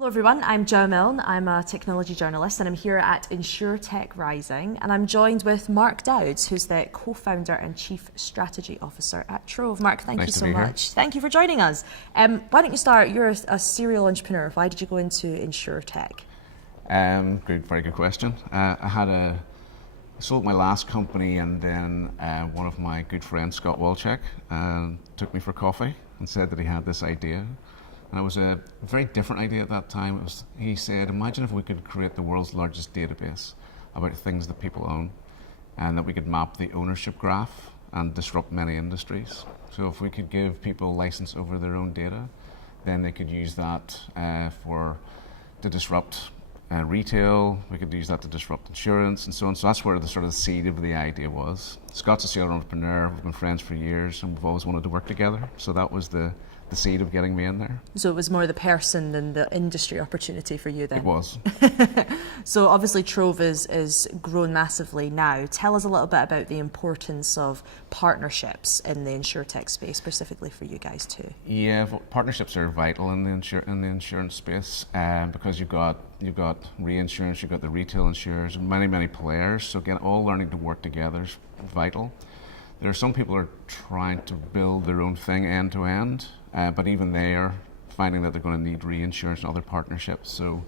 Hello everyone, I'm Jo Milne. I'm a technology journalist and I'm here at InsurTech Rising, and I'm joined with Mark Dowds, who's the co-founder and chief strategy officer at Trov. Mark, thank you so much. Thank you for joining us. Why don't you start? You're a serial entrepreneur. Why did you go into InsurTech? Very good question. I sold my last company, and then one of my good friends, Scott Walchek, took me for coffee and said that he had this idea. And it was a very different idea at that time. He said, imagine if we could create the world's largest database about things that people own, and that we could map the ownership graph and disrupt many industries. So if we could give people license over their own data, then they could use that to disrupt retail. We could use that to disrupt insurance and so on. So that's where the sort of seed of the idea was. Scott's a serial entrepreneur. We've been friends for years, and we've always wanted to work together. So that was the seed of getting me in there. So it was more the person than the industry opportunity for you then? It was. So obviously Trov is grown massively now. Tell us a little bit about the importance of partnerships in the InsurTech space, specifically for you guys too. Yeah, partnerships are vital in the insurance space, because you've got reinsurance, you've got the retail insurers, many players. So again, all learning to work together is vital. There are some people who are trying to build their own thing end to end, but even they are finding that they're going to need reinsurance and other partnerships. So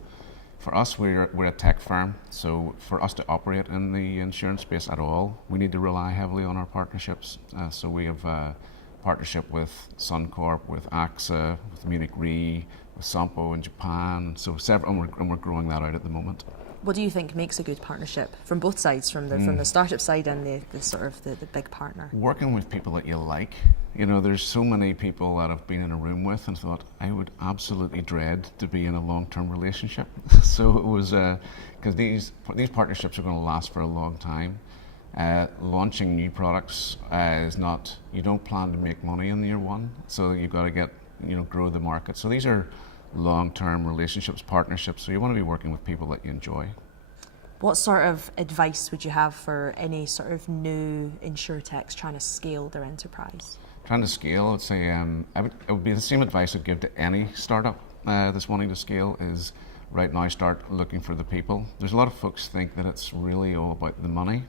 for us, we're a tech firm. So for us to operate in the insurance space at all, we need to rely heavily on our partnerships. So we have a partnership with Suncorp, with AXA, with Munich Re, with Sompo in Japan. So several, and we're growing that out at the moment. What do you think makes a good partnership from both sides, from the startup side and the big partner? Working with people that you like. You know, there's so many people that I've been in a room with and thought I would absolutely dread to be in a long-term relationship. So it was because these partnerships are going to last for a long time. Launching new products is not. You don't plan to make money in year one, so you've got to grow the market. So these are long-term relationships, partnerships, so you want to be working with people that you enjoy. What sort of advice would you have for any sort of new insurtechs trying to scale their enterprise? Trying to scale, I'd say it would be the same advice I'd give to any startup that's wanting to scale is right now start looking for the people. There's a lot of folks think that it's really all about the money,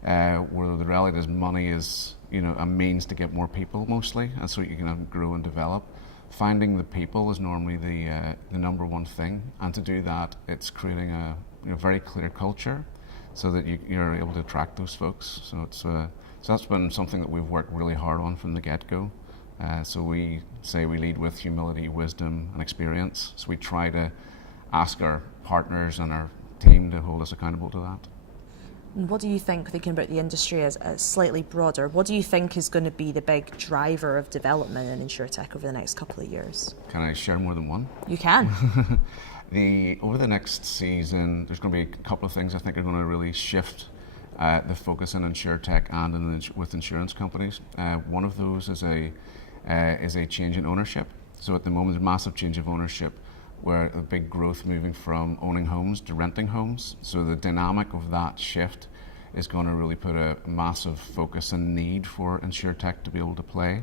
where the reality is money is a means to get more people mostly, and so you can grow and develop. Finding the people is normally the number one thing, and to do that, it's creating a very clear culture, so that you're able to attract those folks. So that's been something that we've worked really hard on from the get-go. So we say we lead with humility, wisdom, and experience. So we try to ask our partners and our team to hold us accountable to that. What do you think, thinking about the industry as slightly broader, what do you think is going to be the big driver of development in InsurTech over the next couple of years? Can I share more than one? You can. Over the next season, there's going to be a couple of things I think are going to really shift the focus in InsurTech and with insurance companies. One of those is a change in ownership. So at the moment, there's a massive change of ownership, where a big growth moving from owning homes to renting homes. So the dynamic of that shift is going to really put a massive focus and need for InsurTech to be able to play.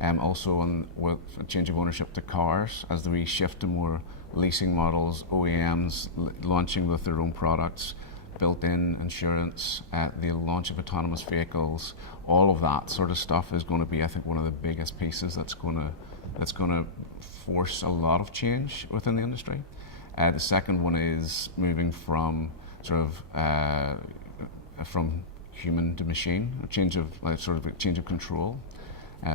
Also with a change of ownership to cars, as we shift to more leasing models, OEMs launching with their own products, built-in insurance, the launch of autonomous vehicles, all of that sort of stuff is going to be, I think, one of the biggest pieces that's going to force a lot of change within the industry. The second one is moving from from human to machine, a change of control.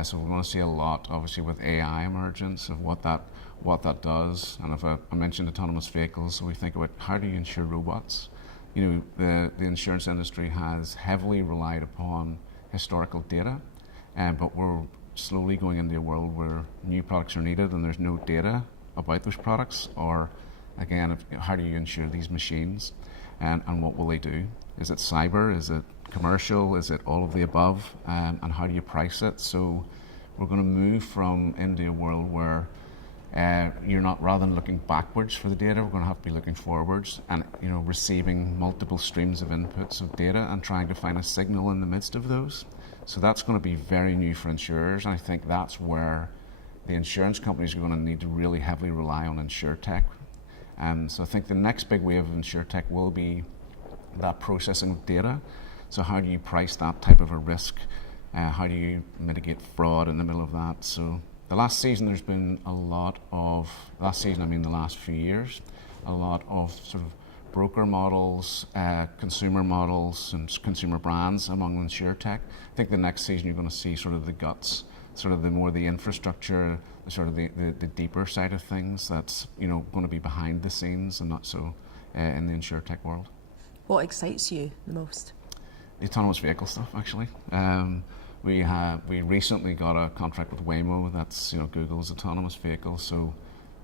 So we're going to see a lot, obviously, with AI emergence of what that does. And if I mentioned autonomous vehicles, so we think about how do you insure robots. The insurance industry has heavily relied upon historical data, but we're slowly going into a world where new products are needed and there's no data about those products, or again, how do you insure these machines, and what will they do? Is it cyber? Is it commercial? Is it all of the above? And how do you price it? So we're going to move into a world where you're not, rather than looking backwards for the data, we're going to have to be looking forwards and receiving multiple streams of inputs of data and trying to find a signal in the midst of those. So that's going to be very new for insurers, and I think that's where the insurance companies are going to need to really heavily rely on InsurTech So I think the next big wave of InsurTech will be that processing of data. So how do you price that type of a risk? How do you mitigate fraud in the middle of that? So the last season there's been a lot of, last season I mean the last few years, a lot of sort of broker models, consumer models and consumer brands among InsurTech. I think the next season you're going to see sort of the guts, sort of the more the infrastructure, sort of the deeper side of things that's going to be behind the scenes and not so in the InsurTech world. What excites you the most? The autonomous vehicle stuff, actually. We recently got a contract with Waymo, that's Google's autonomous vehicle. So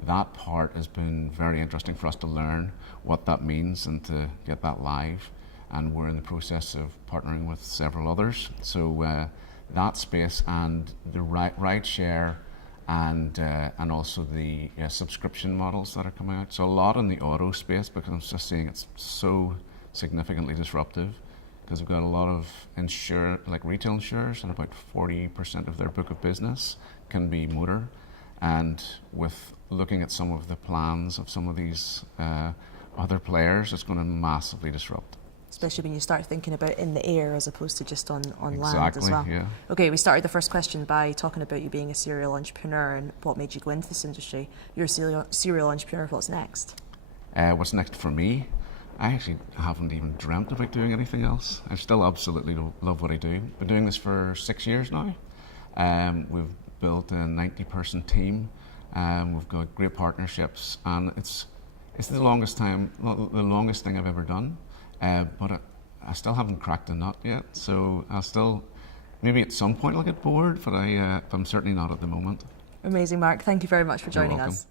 that part has been very interesting for us to learn what that means and to get that live. And we're in the process of partnering with several others. So that space and the ride share and also the subscription models that are coming out. So a lot in the auto space, because I'm just seeing it's so significantly disruptive, because we've got a lot of retail insurers, and about 40% of their book of business can be motor. And with looking at some of the plans of some of these other players, it's going to massively disrupt. Especially when you start thinking about in the air as opposed to just on Exactly, land as well. Yeah. Okay, we started the first question by talking about you being a serial entrepreneur and what made you go into this industry. You're a serial entrepreneur, what's next? What's next for me? I actually haven't even dreamt about doing anything else. I still absolutely love what I do. Been doing this for 6 years now. We've built a 90-person team. We've got great partnerships, and it's the longest thing I've ever done. But I still haven't cracked the nut yet. So maybe at some point I'll get bored, but I'm certainly not at the moment. Amazing, Mark. Thank you very much for joining us.